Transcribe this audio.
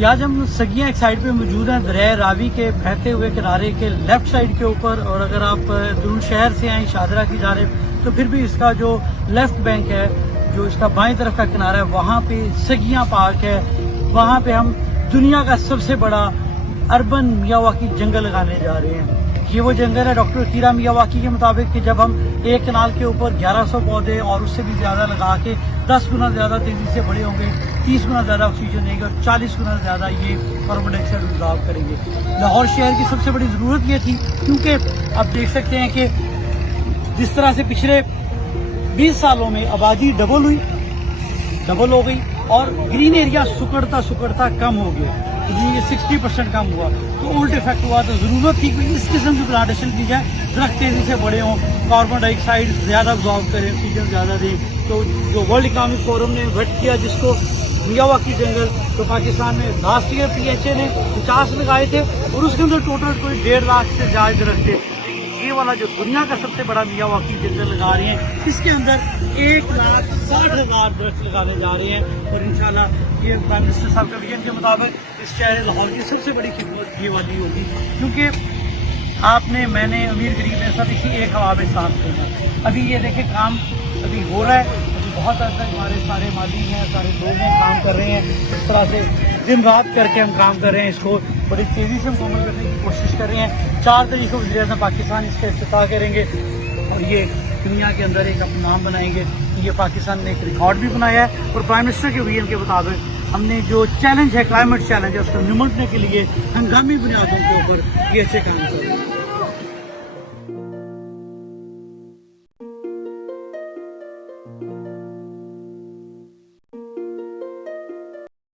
कि आज हम सगियां एक साइड पे मौजूद हैं दरिया रावी के बहते हुए किनारे के लेफ्ट साइड के ऊपर, और अगर आप दुरून शहर से आए शादरा की जानिब तो फिर भी इसका जो लेफ्ट बैंक है, जो इसका बाएं तरफ का किनारा है, वहाँ पे सगियां पार्क है। वहाँ पे हम दुनिया का सबसे बड़ा अर्बन मियावाकी जंगल लगाने जा रहे हैं। ये वो जंगल है डॉक्टर कीरा मियावाकी के मुताबिक कि जब हम एक कनाल के ऊपर 1100 पौधे और उससे भी ज़्यादा लगा के 10 गुना ज़्यादा तेज़ी से बड़े होंगे, 30 गुना ज़्यादा ऑक्सीजन देंगे और 40 गुना ज़्यादा ये कार्बन डाइऑक्साइड रिजॉल्व करेंगे। लाहौर शहर की सबसे बड़ी ज़रूरत ये थी, क्योंकि आप देख सकते हैं कि जिस तरह से पिछले 20 सालों में आबादी डबल हो गई और ग्रीन एरिया सुकड़ता कम हो गया, ये 60% कम हुआ, तो उल्ट इफेक्ट हुआ। तो ज़रूरत थी कि इस किस्म की प्लांटेशन की जाए, दरख्त तेज़ी से बड़े हों, कार्बन डाइऑक्साइड ज़्यादा अब्जॉर्ब करें, ऑक्सीजन ज़्यादा दें। तो जो वर्ल्ड इकोनॉमिक फोरम ने वेट किया जिसको मियावाकी जंगल, तो पाकिस्तान में लास्ट ईयर PHA ने 50 लगाए थे और उसके अंदर टोटल कोई 1.5 लाख से ज़्यादा दरख्त थे। ये वाला जो दुनिया का सबसे बड़ा मियावाकी जंगल लगा रहे हैं, इसके अंदर 1,60,000 दरख्त लगाने जा रहे हैं। और इंशाल्लाह ये प्राइम मिनिस्टर साहब का विजन के मुताबिक इस शहर लाहौर की सबसे बड़ी खिदमत ये वाली होगी, क्योंकि मैंने अमीर गरीब ने सब इसी एक हवा में सांस लेना। अभी ये देखें काम अभी हो रहा है, अभी बहुत हद तक हमारे सारे माली हैं, सारे लोग हैं, काम कर रहे हैं। इस तरह से दिन रात करके हम काम कर रहे हैं, इसको बड़ी तेज़ी से मुकम्मल करने की कोशिश कर रहे हैं। 4 तारीख को वज़ीर-ए-आज़म पाकिस्तान इसका इफ्तिताह करेंगे और ये दुनिया के अंदर एक अपना नाम बनाएंगे। ये पाकिस्तान ने एक रिकॉर्ड भी बनाया है और प्राइम मिनिस्टर के विजन के मुताबिक हमने जो चैलेंज है, क्लाइमेट चैलेंज है, उसको निपटने के लिए हंगामी बुनियादों के ऊपर ये अच्छे काम कर रहे हैं।